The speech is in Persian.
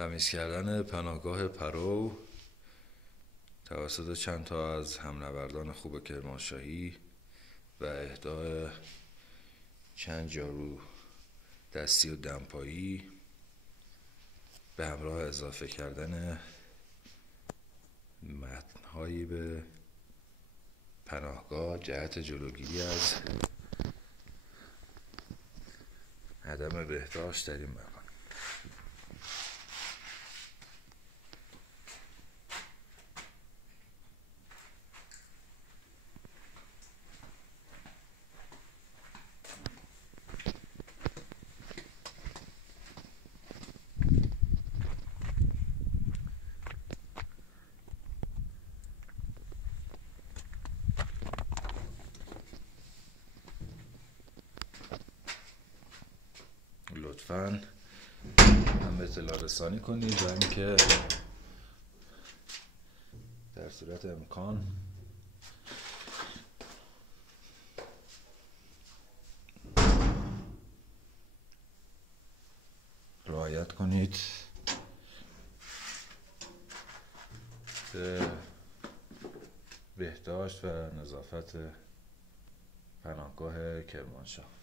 تمیز کردن پناهگاه پرو توسط چند تا از همنوردان خوب کرمانشاهی و اهدای چند جارو دستی و دمپایی به همراه اضافه کردن متن‌هایی به پناهگاه جهت جلوگیری از عدم بهداشت در این مکان. لطفاً هم اطلاع رسانی کنید و اینکه در صورت امکان رعایت کنید به بهداشت و نظافت پناهگاه کرمانشاه.